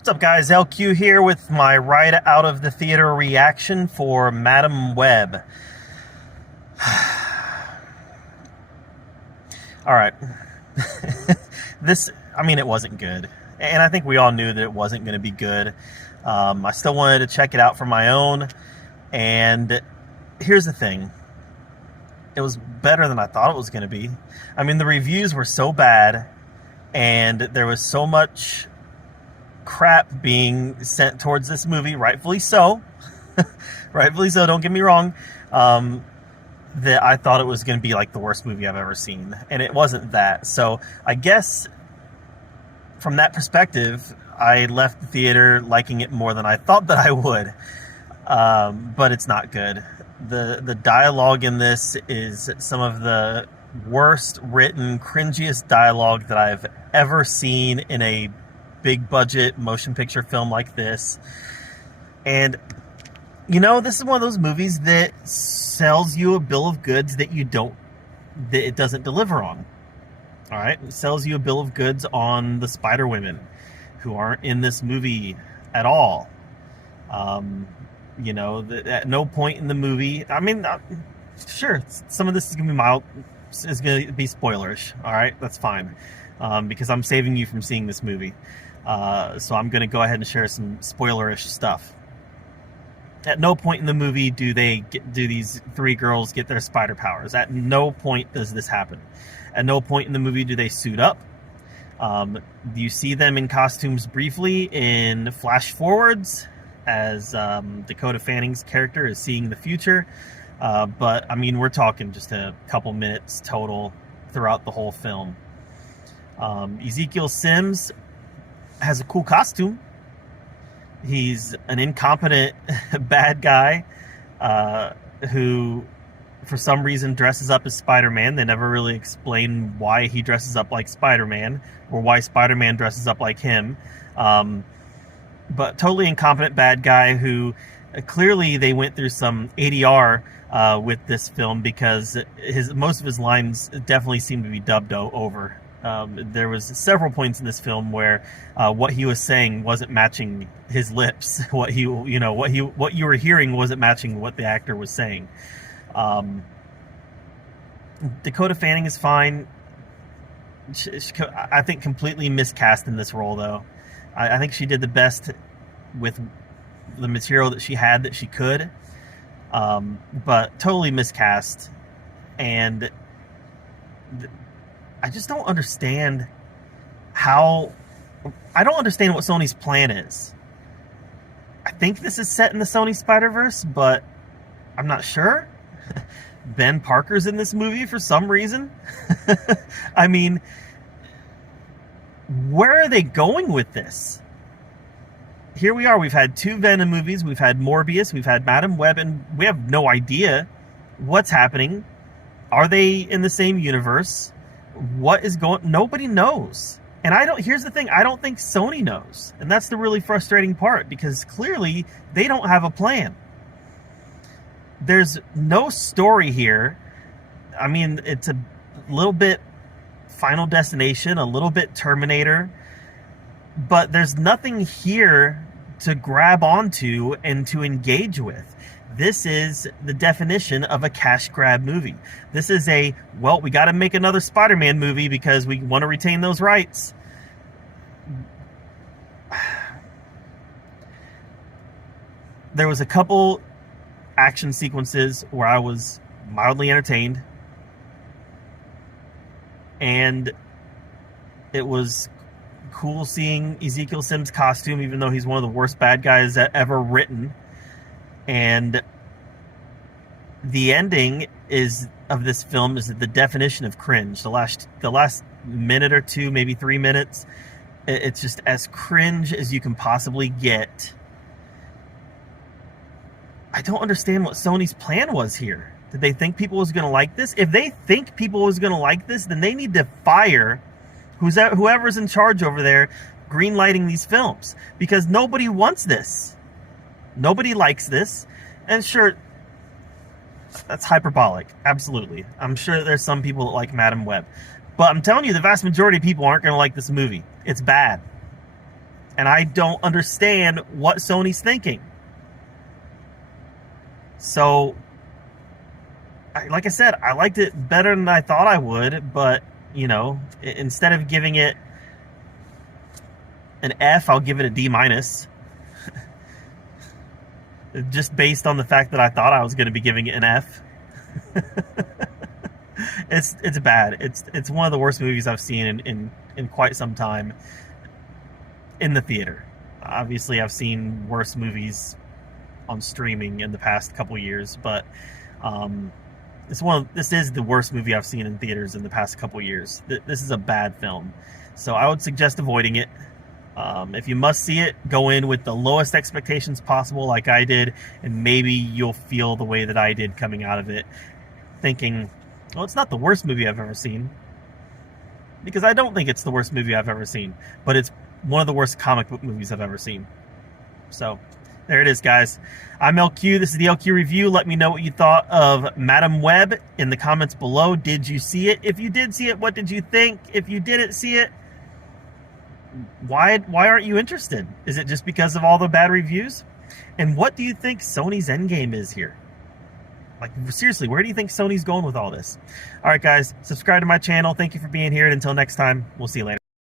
What's up, guys? LQ here with my ride out of the theater reaction for Madam Web. All right. It wasn't good. And I think we all knew that it wasn't going to be good. I still wanted to check it out for my own. And here's the thing. It was better than I thought it was going to be. I mean, the reviews were so bad, and there was so much crap being sent towards this movie, rightfully so. Rightfully so, don't get me wrong. That I thought it was going to be like the worst movie I've ever seen, and it wasn't that. So I guess from that perspective, I left the theater liking it more than I thought that I would. But it's not good. The dialogue in this is some of the worst written, cringiest dialogue that I've ever seen in a big budget motion picture film like this. And this is one of those movies that sells you a bill of goods that it doesn't deliver on. All right, it sells you a bill of goods on the Spider Women, who aren't in this movie at all. At no point in the movie, sure, some of this is gonna be spoilerish. All right, that's fine, because I'm saving you from seeing this movie. So I'm gonna go ahead and share some spoilerish stuff. At no point in the movie do these three girls get their spider powers. At no point does this happen. At no point in the movie do they suit up. You see them in costumes briefly in flash forwards as Dakota Fanning's character is seeing the future. But we're talking just a couple minutes total throughout the whole film. Ezekiel Sims has a cool costume. He's an incompetent bad guy who, for some reason, dresses up as Spider-Man. They never really explain why he dresses up like Spider-Man or why Spider-Man dresses up like him. But totally incompetent bad guy who clearly they went through some ADR with this film, because most of his lines definitely seem to be dubbed over. There was several points in this film where what he was saying wasn't matching his lips. What you were hearing wasn't matching what the actor was saying. Dakota Fanning is fine. I think completely miscast in this role, though. I think she did the best with the material that she had that she could, but totally miscast. And I just don't understand I don't understand what Sony's plan is. I think this is set in the Sony Spider-Verse, but I'm not sure. Ben Parker's in this movie for some reason. Where are they going with this? Here we are. We've had 2 Venom movies. We've had Morbius. We've had Madam Web, and we have no idea what's happening. Are they in the same universe? What is going? Nobody knows. And here's the thing, I don't think Sony knows. And that's the really frustrating part, because clearly they don't have a plan. There's no story here. It's a little bit Final Destination, a little bit Terminator, but there's nothing here to grab onto and to engage with. This is the definition of a cash grab movie. This is we got to make another Spider-Man movie because we want to retain those rights. There was a couple action sequences where I was mildly entertained, and it was cool seeing Ezekiel Sims' costume, even though he's one of the worst bad guys ever written. And the ending of this film is the definition of cringe. The last minute or two, maybe 3 minutes, it's just as cringe as you can possibly get. I don't understand what Sony's plan was here. Did they think people was going to like this? If they think people was going to like this, then they need to fire whoever's in charge over there greenlighting these films, because nobody wants this. Nobody likes this. And sure, that's hyperbolic. Absolutely. I'm sure there's some people that like Madam Web. But I'm telling you, the vast majority of people aren't going to like this movie. It's bad. and I don't understand what Sony's thinking. So, like I said, I liked it better than I thought I would, but, you know, instead of giving it an F, I'll give it a D minus. Just based on the fact that I thought I was going to be giving it an F. It's bad. It's one of the worst movies I've seen in quite some time in the theater. Obviously, I've seen worse movies on streaming in the past couple years, but this is the worst movie I've seen in theaters in the past couple years. This is a bad film, so I would suggest avoiding it. If you must see it, go in with the lowest expectations possible, like I did, and maybe you'll feel the way that I did coming out of it, thinking, well, it's not the worst movie I've ever seen, because I don't think it's the worst movie I've ever seen, but it's one of the worst comic book movies I've ever seen. So there it is, guys. I'm LQ. This is the LQ review. Let me know what you thought of Madam Web in the comments below. Did you see it? If you did see it, what did you think? If you didn't see it, why aren't you interested? Is it just because of all the bad reviews? And what do you think Sony's endgame is here? Like, seriously, where do you think Sony's going with all this? All right, guys, subscribe to my channel. Thank you for being here, and until next time, we'll see you later.